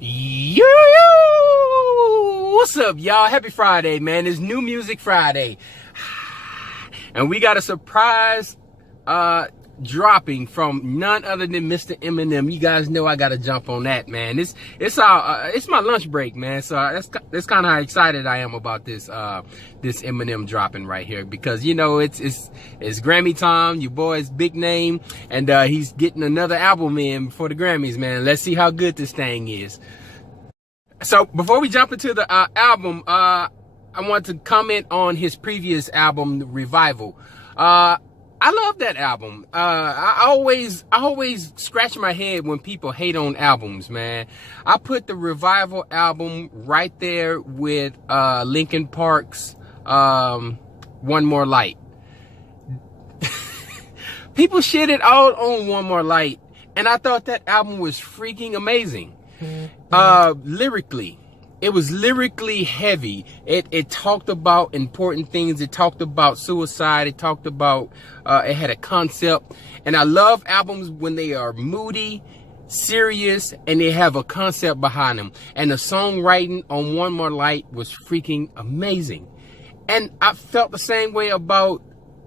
Yo! What's up, y'all? Happy Friday, man. It's New Music Friday. And we got a surprise dropping from none other than Mr. Eminem. You guys know I gotta jump on that, man. It's my lunch break, man. So that's kind of how excited I am about this Eminem dropping right here, because you know it's Grammy time. Your boy's big name, and he's getting another album in for the Grammys, man. Let's see how good this thing is. So before we jump into the album, I want to comment on his previous album, Revival. I love that album. I always scratch my head when people hate on albums, man. I put the Revival album right there with Linkin Park's One More Light. People shitted all on One More Light, and I thought that album was freaking amazing. Lyrically, it was lyrically heavy. It talked about important things. It talked about suicide. It talked about, it had a concept. And I love albums when they are moody, serious, and they have a concept behind them. And the songwriting on One More Light was freaking amazing. And I felt the same way about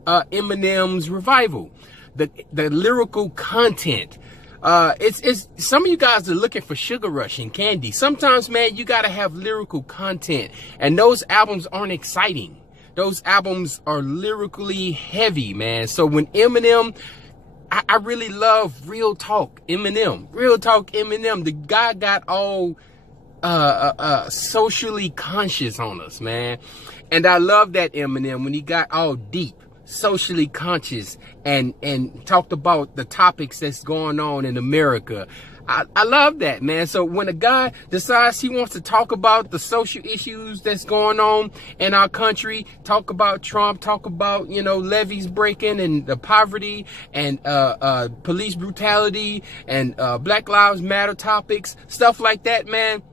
Eminem's Revival. The lyrical content. It's some of you guys are looking for sugar rush and candy. Sometimes, man, you gotta have lyrical content, and those albums aren't exciting. Those albums are lyrically heavy, man. So when Eminem, I really love Real Talk Eminem. Real Talk Eminem. The guy got all socially conscious on us, man. And I love that Eminem when he got all deep, socially conscious, and talked about the topics that's going on in America. I love that, man. So when a guy decides he wants to talk about the social issues that's going on in our country, talk about Trump, talk about, you know, levees breaking and the poverty and police brutality and Black Lives Matter topics, stuff like that, man,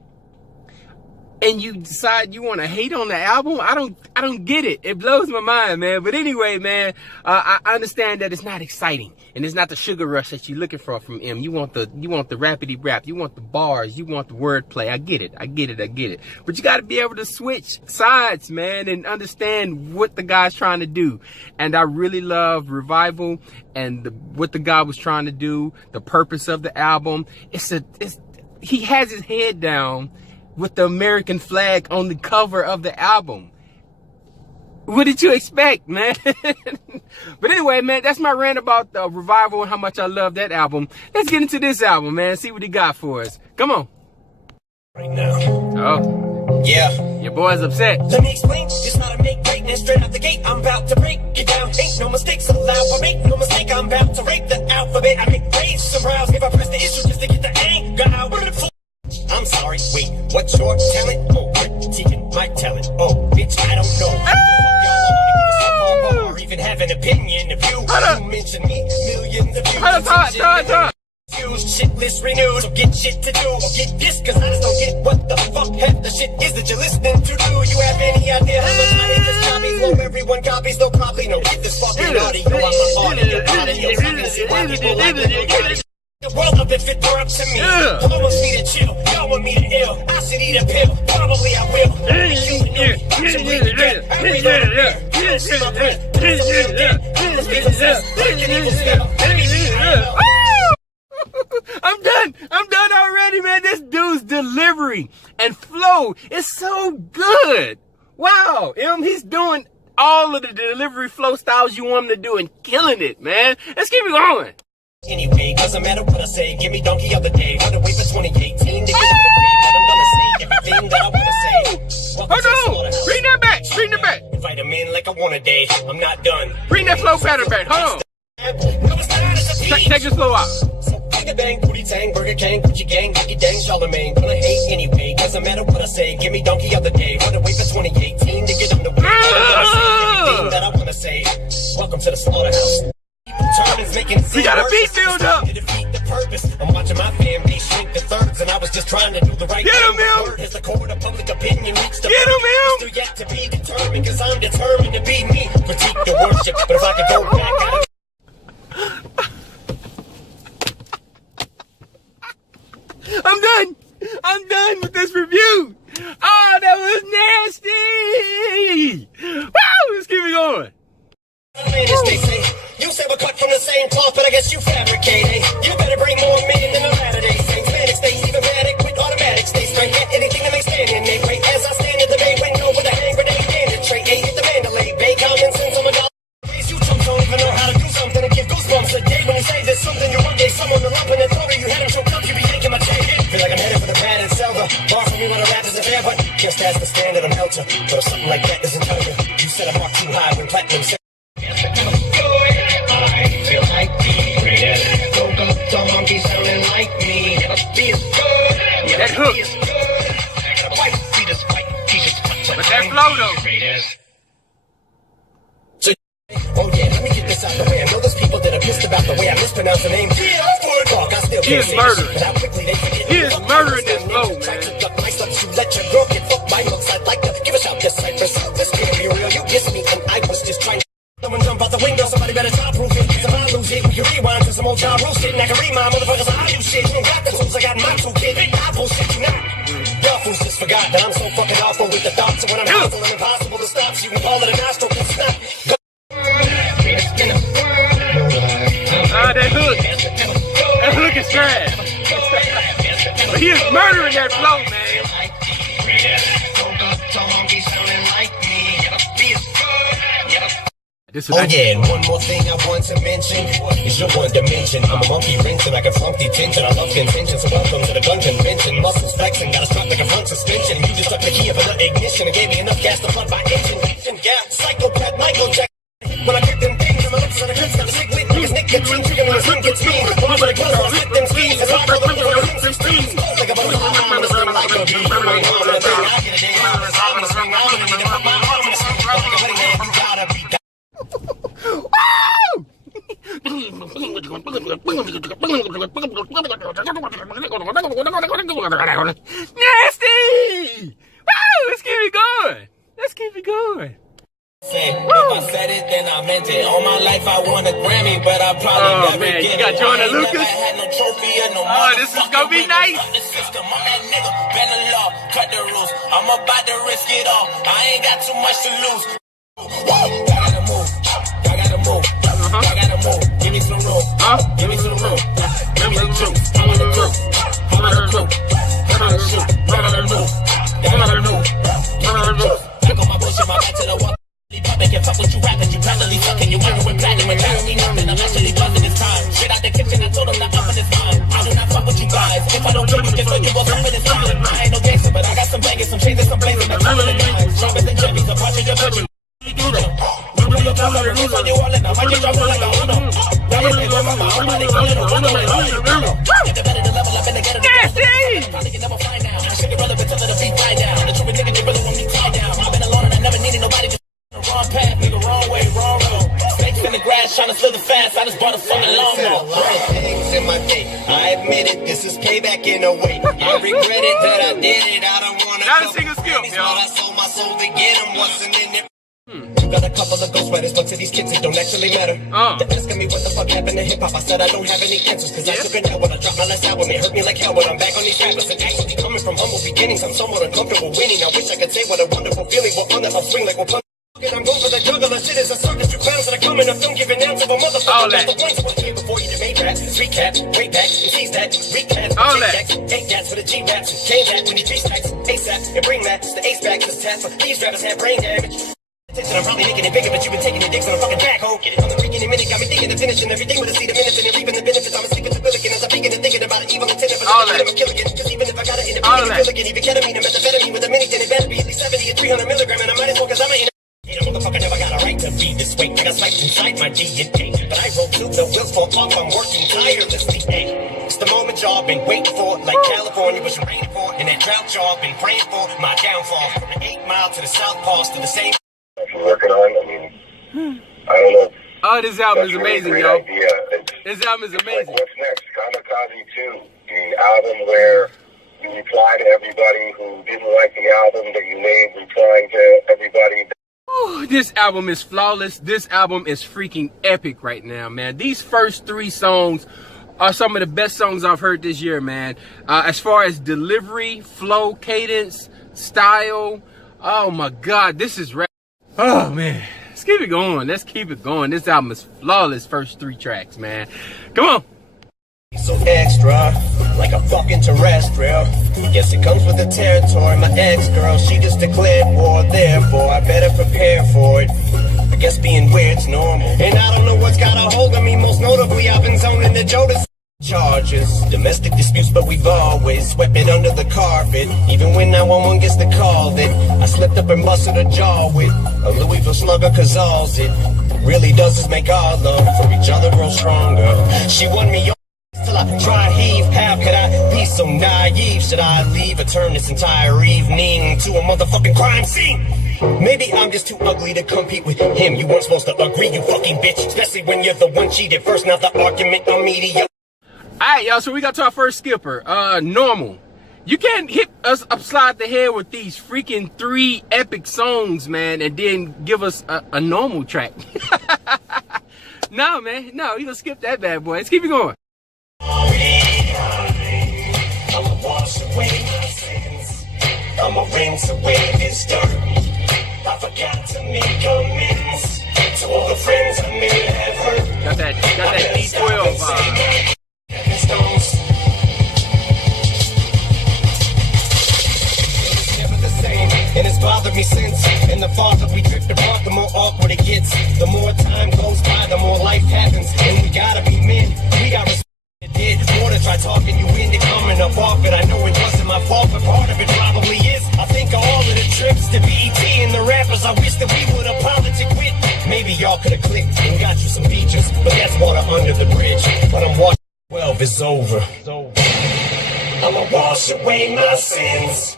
and you decide you want to hate on the album, I don't get it. It blows my mind, man. But anyway, man, I understand that it's not exciting, and it's not the sugar rush that you're looking for from M. You want the rapidy rap, you want the bars, you want the wordplay. I get it. But you got to be able to switch sides, man, and understand what the guy's trying to do. And I really love Revival and what the guy was trying to do, the purpose of the album. He has his head down with the American flag on the cover of the album. What did you expect, man? But anyway, man, that's my rant about the Revival and how much I love that album. Let's get into this album, man. See what he got for us. Come on. Right now. Oh. Yeah. Your boy's upset. Let me explain. It's not a make greatness straight out the gate. I'm about to break it down. Ain't no mistakes allowed. I make no mistake. I'm about to rape the alphabet. I make rage surprise. If I press the issue just to get the anger out. I'm sorry, wait, what's your talent? Oh, critiquing my talent. Oh, bitch, I don't know. Or even have an opinion of you. You mention me, millions of views. Shit list renewed, so get shit to do. Or get this, cause I just don't get what the fuck half the shit is that you're listening to. Do you have any idea how much money this copies? Well, everyone copies, they'll probably know. Get this fucking audio, I'm an audio. So I can see why people like it. The world of it fit up to me. Almost need to chill. Y'all want me to ill. I should eat a pill. Probably I will. I'm done already, man. This dude's delivery and flow is so good. Wow, he's doing all of the delivery flow styles you want him to do and killing it, man. Let's keep it going. Anyway, doesn't matter what I say. Give me donkey of the day. Run away for 2018 to get up the way. But I'm gonna say everything that I wanna say. Hold on. Bring that back. Bring that back. Invite him in like I want a day. I'm not done. Bring that flow pattern back. Hold on. No, it's not. It's a Take this flow out. So bang a bang, booty tang, Burger King, Gucci gang, Gucci dang, Charlemagne. Gonna hate anyway. Doesn't matter what I say. Give me donkey of the day. Run away for 2018 to get up the way. But I'm gonna say everything that I wanna say. Welcome to the slaughterhouse. We got a beat build up. To defeat the purpose. I'm watching my family shrink to thirds, and I was just trying to do the right thing. Get him, Em! Has the court of public opinion reached the Get him, Em! Still yet to be determined, cause I'm determined to be me. Critique the worship, but if I could go back, I'm done. I'm done with this review. Oh, that was nasty. Woo! Let's keep it going. You said we're cut from the same cloth, but I guess you fabricate, eh? You better bring more men than the Latter-day Saints. Manic states, even manic with automatic states. Straight get anything that makes standing, Nate. Right as I stand at the bay window with a hand grenade and a tray, eh? Hit the Mandalay Bay, common sense on my dollar. You chumps don't even know how to do something to give goosebumps a day when you say there's something you one day someone to lump in and throw you had him choked up, you be yanking my chain. Feel like I'm headed for the pad and silver. Bar for me when a rap isn't fair, but just as the standard I'm held to. But if something like that isn't tell you, you set a mark too high when platinum said. Feel like the greatest. Woke up donkey sounding like me. Never be as good. That hook. But that flow though. So, oh yeah, let me get this out the way. I know there's people that are pissed about the way I mispronounce the name. He is murdering. He is murdering this flow, man. Let your girl get fucked by looks. I'd like to give a shout this cypress. This can't be real. You kissed me and I was just trying to. Someone jump out the window, somebody better stop proof it. Cause if I lose it, we can rewind to some old John Rule shit. And I can remind motherfuckers how I do shit. You don't got the tools, I got my tool kid. I bullshit you not. Y'all fools just forgot that I'm so fucking awful with the thoughts. And when I'm awful, I'm impossible to stop. So you can call it a nostril, it's not. That hook. That hook is trash. But he is murdering that flow, man. Oh yeah, and one more thing I want to mention is your one dimension. I'm a monkey rinsing, I can flunk detention. I love contention, so welcome to the gun convention. Muscles flexing, got a strap like a front suspension. You just stuck the key of an ignition and gave me enough gas to flood my engine. Yeah, psychopath Michael Jackson. When I kick them things, my lips on the grips got a sick lit. Niggas nick gets in, trigger when the sun gets mean. One for the clothes, I'll hit them speeds. It's hard for the money when the rooms are streams. Like a butterfly, I'm gonna sting like a bee. You ain't harming a thing, I get a day. I'm gonna swing, I'm gonna need to put my arm in the swing. Like a buddy man, you gotta be down. Nasty! Woo! Let's keep it going. Let's keep it going. If I said it, then I meant it. All my life I won a Grammy, but I probably never man, get you got it. Jordan Lucas? Had no trophy or no This is gonna be nice. The system, I'm that nigga, bend the law, cut the rules. I'm about to risk it all. I ain't got too much to lose. I gotta move. I gotta move. I gotta move. Give me some room. Give me some room. Give me the truth. I'm on the crew. I'm on the crew. I'm on the shoot. I'm on the move. I'm on the move. I'm on the move. Back on my bullshit, my back to the wall. Public and fuck with you rapping, you probably sucking. You wearing with platinum and telling me nothing. I'm actually buzzing this time. Straight out the kitchen and told him that up in his mind. I do not fuck with you guys. If I don't kill you, just so you go up in his time. I ain't no gangster, but I got some bangers, some chains and some blazers. I'm coming in line. Stronger than Jimmy's. I'm watching your budget. Trying to slither fast, I just bought a fucking lawnmower. Things in my day, I admit it, this is payback in a way. I regret it that I did it, I don't wanna. Not a single skill, yo. I sold my soul to get them, wasn't in it. You got a couple of ghost sweaters, but to these kids it don't actually matter. They're asking me what the fuck happened to hip hop. I said I don't have any answers, cause I took it out when I dropped my last album. It hurt me like hell when I'm back on these rappers. And actually coming from humble beginnings, I'm somewhat uncomfortable winning. I wish I could say what a wonderful feeling, but on that I'll swing like we're I'm going for the juggler, shit is a circus. You clowns that are coming up, don't give an ounce of a motherfucker. Just the points one here before you debate rats. Street cats, great backs, and seize that. Street cats, eight cats for the G-raps. Change that when you G-stacks, ASAP, and bring that. The ace back, this test. These rappers have brain damage. I'm probably making it bigger, but you've been taking your dicks on a fucking backhoe. On the freaking minute, got me thinking of finishing everything with a seed of minutes and reaping the benefits. I'm asleep with the billigan as I'm thinking and thinking about an evil intent. But I'm a killing it. Cause even if I got it in a billigan, even ketamine and methamphetamine with a mini, then it better be at least 70 and 300 milligram. And I might as well, cause I'm a motherfucker never got a right to be this way. I got swiped inside my DNA, but I roll through the wheels fall off. I'm working tirelessly. Hey, it's the moment y'all been waiting for, like California was raining for, and that drought y'all been praying for. My downfall from the 8 Mile to the South Pass to the same. Working on. I mean, I don't know. Oh, this album is amazing, yo. This album is amazing. Like, what's next? Kamikaze 2, the album where you reply to everybody who didn't like the album that you made, replying to everybody. Oh, this album is flawless. This album is freaking epic right now, man. These first 3 songs are some of the best songs I've heard this year, man. As far as delivery, flow, cadence, style, oh my God, this is rap. Oh man, let's keep it going. Let's keep it going. This album is flawless. First 3 tracks, man. Come on. So extra, like a fucking terrestrial. Guess it comes with the territory. My ex-girl, she just declared war. Therefore, I better prepare for it. I guess being weird's normal. And I don't know what's got a hold of me. Most notably, I've been zoning the Jodas charges. Domestic disputes, but we've always swept it under the carpet. Even when 911 gets the call that I slipped up and busted a jaw with a Louisville slugger, cause all it really does is make our love for each other grow stronger. She won me till I try heave. How could I be so naive? Should I leave or turn this entire evening to a motherfucking crime scene? Maybe I'm just too ugly to compete with him. You weren't supposed to agree, you fucking bitch. Especially when you're the one cheated first. Now the argument I'm mediocre. Alright, y'all, so we got to our first skipper. Normal. You can't hit us upside the head with these freaking 3 epic songs, man, and then give us a normal track. No, man. No, you gonna skip that bad boy. Let's keep it going. I'ma wash away my sins. I'ma rinse away this dirt. I forgot to make amends to all the friends I may have hurt. Got that D12 vibe. Stones. It's never the same, and it's bothered me since. And the farther we drift apart, the more awkward it gets. The more time goes by, the more life happens. And we gotta be men. We got respect. Did more to try talking you into coming up off it. I know it wasn't my fault, but part of it probably is. I think of all of the trips to BET and the rappers I wish that we would have politic with. Maybe y'all could have clicked and got you some features, but that's water under the bridge. But I'm watching 12 is over. I'ma wash away my sins.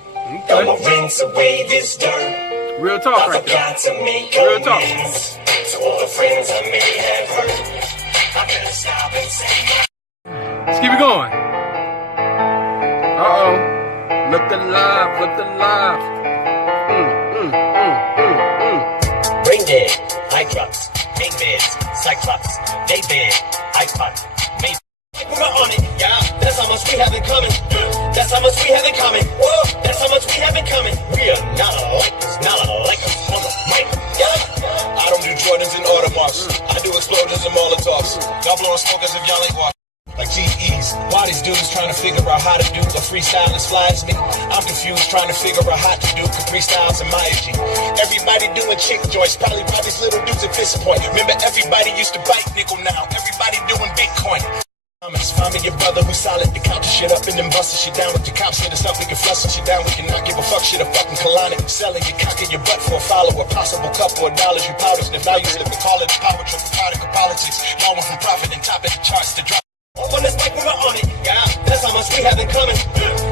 I'ma rinse away this dirt. Real talk I right forgot there. to make Real talk. amends to all the friends I may have hurt. I better stop and say my. Let's keep it going. Uh-oh. Look alive, look alive. Brain dead, eye drops, pain meds, cyclops, day bed, iPod, maybe. We're on it, yeah. That's how much we have in common. That's how much we have in common. Whoa, that's how much we have in common. We are not alike us, not alike us. On the mic, yeah. I don't do Jordans and Audemars. I do explosions and Molotovs. Y'all blowing smoke as if y'all ain't watching. Like GEs, why these dudes trying to figure out how to do a freestyle as fly as me? I'm confused trying to figure out how to do Capri Styles and Maya G. Everybody doing chick joints, probably why these little dudes at this point. Remember everybody used to bite nickel, now everybody doing Bitcoin. Find me your brother who's solid, the couch shit up and then bustin' shit down with the cops. Hit us up, we can flussin' shit down, we cannot give a fuck shit a fucking colonic. Selling your cock in your butt for a follower, possible couple of dollars you powders. And if now you slip and call it power trip, product of politics. Y'all went from profit and top of the charts to drop. On this mic, we're on it, yeah. That's how much we have in common.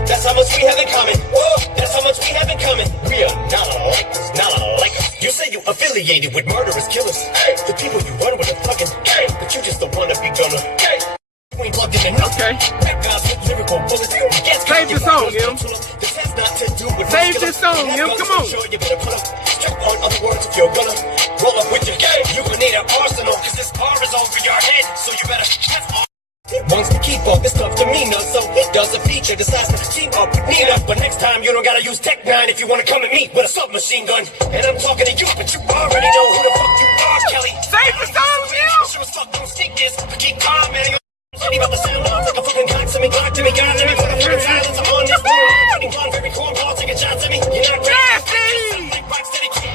That's how much we have in common. Whoa, that's how much we have in common. We are not alike us, not alike us. You say you affiliated with murderous killers. Hey, the people you run with are thuggin'. Hey, but you just don't wanna be gonna. Hey, you ain't plugged in enough. Okay. Rap guys with lyrical bullets. Save the song, Em. Save the song, Em. Come on. You better put up. Strap on, other words, if you're gonna roll up with your game. You gonna need an arsenal, cause this bar is over your head. So you better strap on. He wants to keep up his tough demeanor, so he does a feature, decides to team up with Nina. But next time you don't gotta use Tech 9 if you wanna come at me with a submachine gun. And I'm talking to you, but you already know who the fuck you are, Kelly. Save the song, Em. Sure as fuck don't sneak this, but keep calm, man. Shitty about the sound off like a fucking cock to me, God to me, God to me. Put a fucking silence on this door. Fucking blonde, very cornball, taking shots at me. You're not Nasty!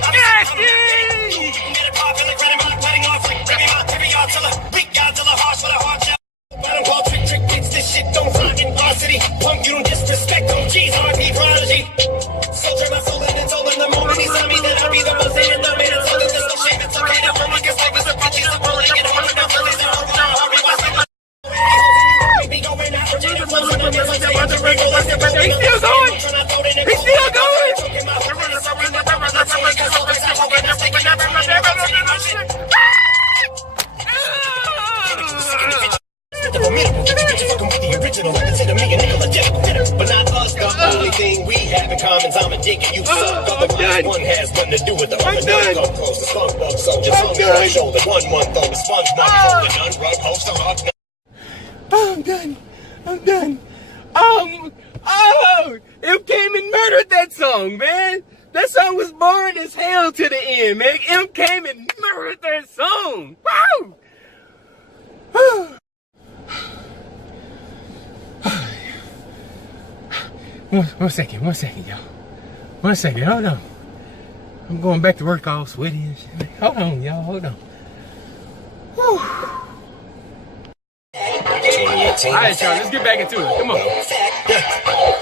Nasty! You can get it poppin' like Reddy cutting off like heavy artiller. Weak Godzilla, harsh with a hard shot. I don't call trick bitch, this shit don't fly in our city. Punk, you don't disrespect them, G's, R.I.P. Prodigy. Soldier my soul and it's all in the moment. He saw me that I'll be the one saying the man. It's all this, no shame, it's okay to hold me, cause life is a bitch, he's a bully. Get hard enough, at least I hope you don't hurry, what's it? He's still going! He's still going! But not us, the only thing we have in common is I'm a dick and you suck. Otherwise, one has nothing to do with the other. None come close. The skunk bug soldier, hung on my shoulder. 1 month old, the sponge mug, holding none, rug, host, a hug. I'm done. I'm done. Oh, M came and murdered that song, man. That song was boring as hell to the end, man. M came and murdered that song. Woo! One second, y'all. 1 second, hold on. I'm going back to work all sweaty and shit. Hold on, y'all, hold on. Whew. Alright, y'all, let's get back into it. Come on.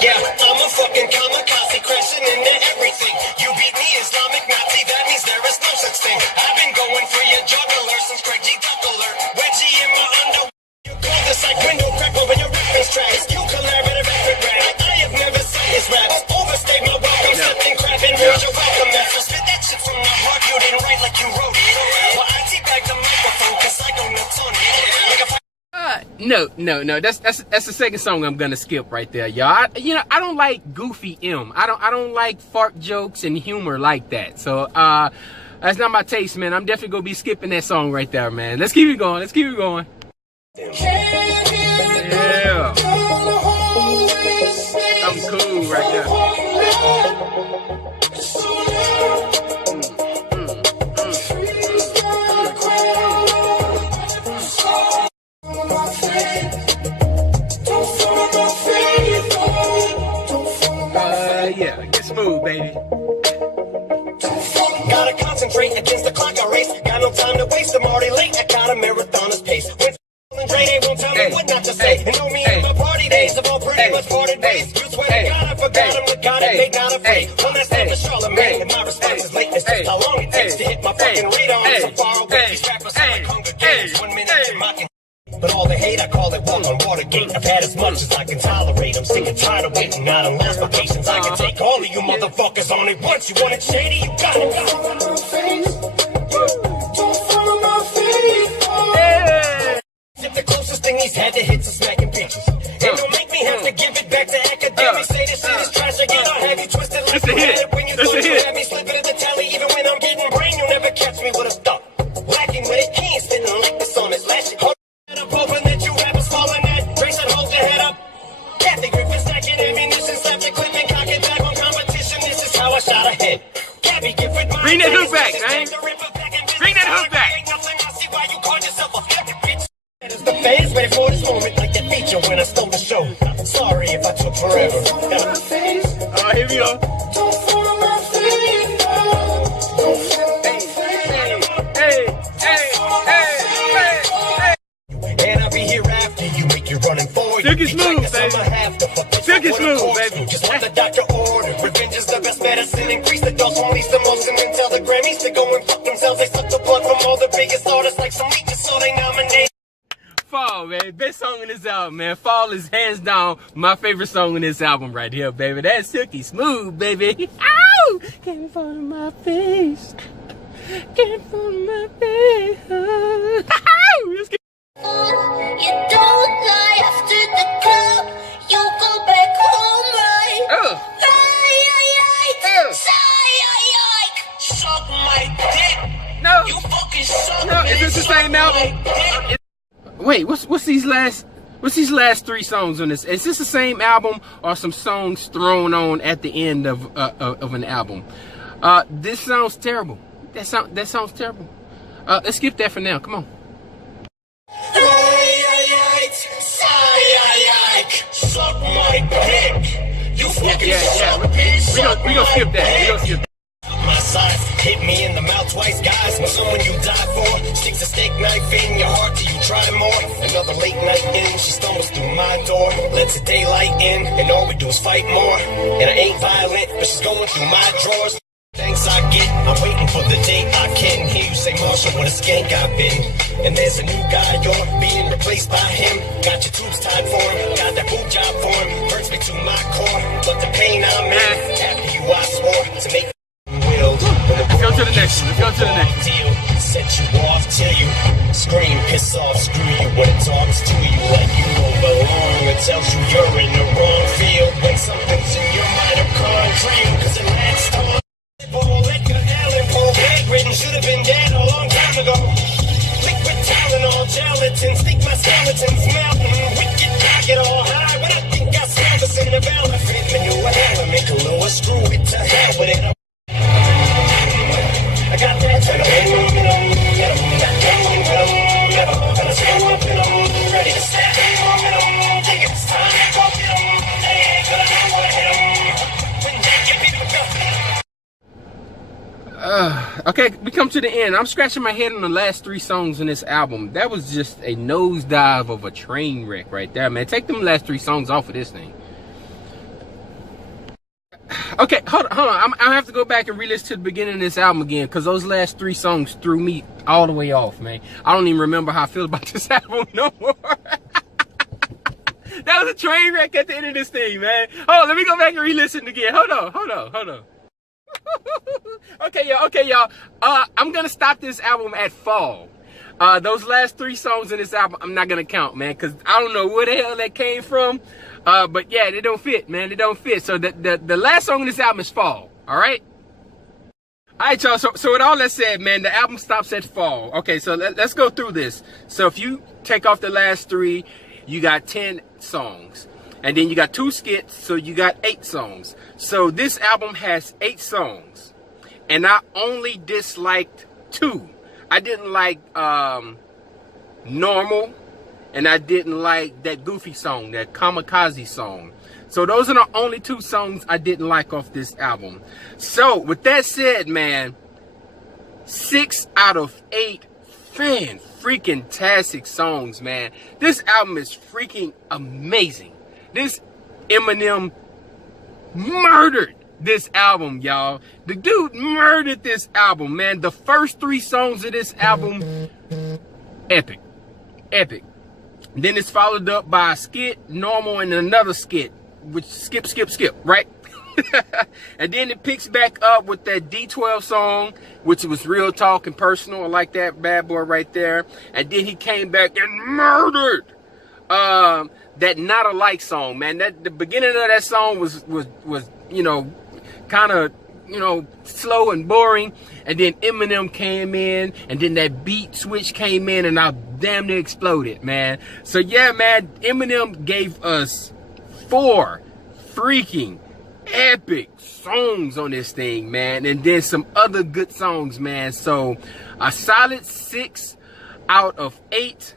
Yeah, I'm a fucking kamikaze crashing into everything. You beat me, Islamic Nazi, that means there is no such thing. I've been going for your juggler since Craig G. Duckler. Wedgie in my underwear. You call this like window crack over your reference tracks. You collaborative effort rap. I have never seen his raps. Overstayed my welcome, slipping crap and raise your welcome. So spit that shit from the heart. You didn't write like you wrote it. Well, I teabag the microphone cause I don't know Tony. No. That's the second song I'm gonna skip right there, y'all. I don't like goofy M. I don't like fart jokes and humor like that. So that's not my taste, man. I'm definitely gonna be skipping that song right there, man. Let's keep it going. Yeah. I'm cool right there. Yeah, get smooth, baby. Gotta concentrate against the clock I race. Got no time to waste, I'm already late. I got a marathoner's pace. When they won't tell me what not to say. And know me in my party days have all pretty much parted ways. You swear to God I forgot him, but got it, made not afraid. One last time to Charlemagne, and my response is late. It's just how long it takes to hit my fucking radar. I'm so far away, these rappers sound like Hunger Games. 1 minute you're mocking. But all the hate, I call it walk on Watergate. I've had as much as I can tolerate. I'm sick and tired of waiting, not on last my patience. I can take all of you motherfuckers on it once. You want it shady, you got it. Don't follow my face. Don't follow my face. If the closest thing he's had to hits is smacking bitches. And don't make me have to give it back to academics. Say this shit is trash again. I'll have you twisted like you had it when you thought you had me slipping at the tally. Even when I'm getting brain, you'll never catch me with a stuff. Lacking with it, he ain't spitting like this on his last shit. I'm hoping that you rappers falling at. Race and hold your head up. Kathy Griffin stacking ammunition, slap your clip and cock it back on competition. This is how I shot ahead. Gabby Gifford, bring that hook back, man. Bring that hook back. Ain't nothing I see why you call yourself a fucking bitch. That is the fans ready for this moment, like that feature when I stole the show. Sorry if I took forever. Oh, here we go. Don't follow my face. And I'll be here after you, make you running forward. Silky smooth, baby. Silky smooth, baby. Just what the doctor ordered. Revenge is the best medicine. Increase the dose, release the motion, and tell the Grammys to go and fuck themselves. They suck the blood from all the biggest artists like some leeches, so they nominate. Fall, man. Best song in this album, man. Fall is hands down my favorite song in this album right here, baby. That's Silky Smooth, baby. Ow! Can't fall on my face. Can't fall on my face. Let's get You don't lie after the club. You go back home, right? Suck my dick. No. You fucking suck. No, is this the same album? Wait, what's these last 3 songs on this? Is this the same album or some songs thrown on at the end of an album? This sounds terrible. That sounds terrible. Let's skip that for now. Come on. Suck my dick. You fucking suck. We gonna skip that. My size, hit me in the mouth twice, guys. When someone you die for sticks a steak knife in your heart till you try more. Another late night in, she stumbles through my door, lets the daylight in, and all we do is fight more. And I ain't violent, but she's going through my drawers. Thanks I get, I'm waiting for the day I can hear you say, Marshall, what a skank I've been. And there's a new guy, you're being replaced by him. Got your tubes tied for him, got that boob job for him. Hurts me to my core, but the pain I'm in, after you I swore to make willed. Let's go to the next one. Deal, set you off till you scream, piss off, screw you. When it talks to you like you don't belong, it tells you you're in the wrong field. When something's in your mitochondria, cause it lasts on. Liquor, Allen, Paul, bedridden, should have been dead a long time ago. Liquid Tylenol, gelatin, stick my skeletons, mountain, wicked but screw it, to hell with it. I got that type of rhythm, yeah, got that rhythm, yeah, gotta show up in 'em, ready to snap in 'em, think it's time to go get 'em, they ain't gonna know what hit 'em, when they get beat with the Okay, we come to the end. I'm scratching my head on the last 3 songs on this album. That was just a nosedive of a train wreck right there, man. Take them last 3 songs off of this thing. Okay, hold on. I have to go back and re-listen to the beginning of this album again, because those last 3 songs threw me all the way off, man. I don't even remember how I feel about this album no more. That was a train wreck at the end of this thing, man. Oh, let me go back and re-listen again. Hold on. Okay, y'all. I'm gonna stop this album at Fall. Those last 3 songs in this album, I'm not gonna count, man, because I don't know where the hell that came from. But yeah, they don't fit, man. They don't fit. So the last song in this album is Fall. All right. All right, y'all. So with all that said, man, the album stops at Fall. Okay, so let's go through this. So if you take off the last 3, you got 10 songs. And then you got 2 skits, so you got 8 songs. So this album has 8 songs. And I only disliked 2. I didn't like Normal, and I didn't like that goofy song, that Kamikaze song. So those are the only 2 songs I didn't like off this album. So with that said, man, 6 out of 8 freaking-tastic songs, man. This album is freaking amazing. This Eminem murdered this album, y'all. The dude murdered this album, man. The first 3 songs of this album, epic. Then it's followed up by a skit, Normal, and another skit, which skip, right? And then it picks back up with that D12 song, which was Real Talk and Personal. I like that bad boy right there. And then he came back and murdered that Not Alike song, man. That the beginning of that song was you know, kind of, you know, slow and boring. And then Eminem came in, and then that beat switch came in, and I damn near exploded, man. So yeah, man, Eminem gave us 4 freaking epic songs on this thing, man, and then some other good songs, man. So a solid 6 out of 8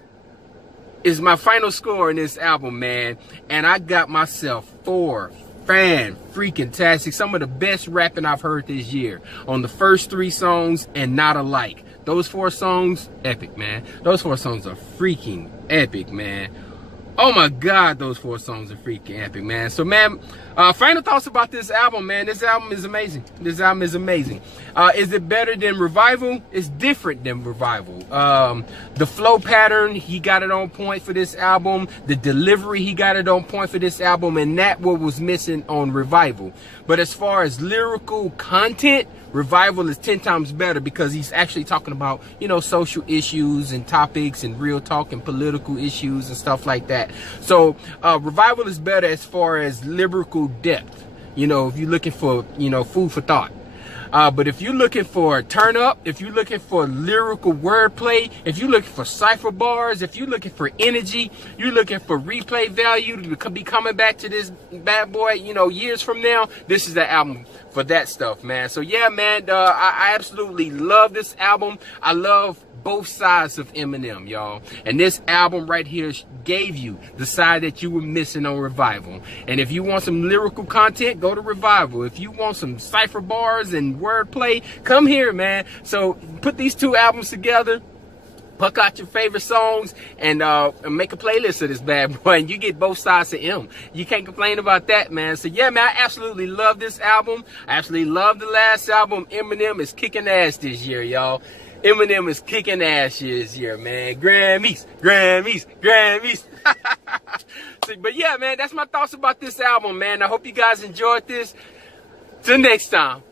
is my final score in this album, man. And I got myself 4 freaking-tastic, some of the best rapping I've heard this year on the first 3 songs and Not Alike. Those 4 songs, epic, man. Those 4 songs are freaking epic, man. Oh my God, those 4 songs are freaking epic, man. So, man, final thoughts about this album, man. This album is amazing. This album is amazing. Is it better than Revival? It's different than Revival. The flow pattern, he got it on point for this album. The delivery, he got it on point for this album. And that what was missing on Revival. But as far as lyrical content, Revival is 10 times better, because he's actually talking about, you know, social issues and topics and real talk and political issues and stuff like that. So Revival is better as far as lyrical depth, you know, if you're looking for, you know, food for thought. But if you're looking for turn up, if you're looking for lyrical wordplay, if you're looking for cipher bars, if you're looking for energy, you're looking for replay value to be coming back to this bad boy, you know, years from now, this is the album for that stuff, man. So yeah, man, I absolutely love this album. I love both sides of Eminem, y'all. And this album right here gave you the side that you were missing on Revival. And if you want some lyrical content, go to Revival. If you want some cipher bars and wordplay, come here, man. So put these 2 albums together, pluck out your favorite songs, and make a playlist of this bad boy, and you get both sides of M. You can't complain about that, man. So yeah, man, I absolutely love this album. I absolutely love the last album. Eminem is kicking ass this year, y'all. Eminem is kicking ass this year, man. Grammys. So, but yeah, man, that's my thoughts about this album, man. I hope you guys enjoyed this. Till next time.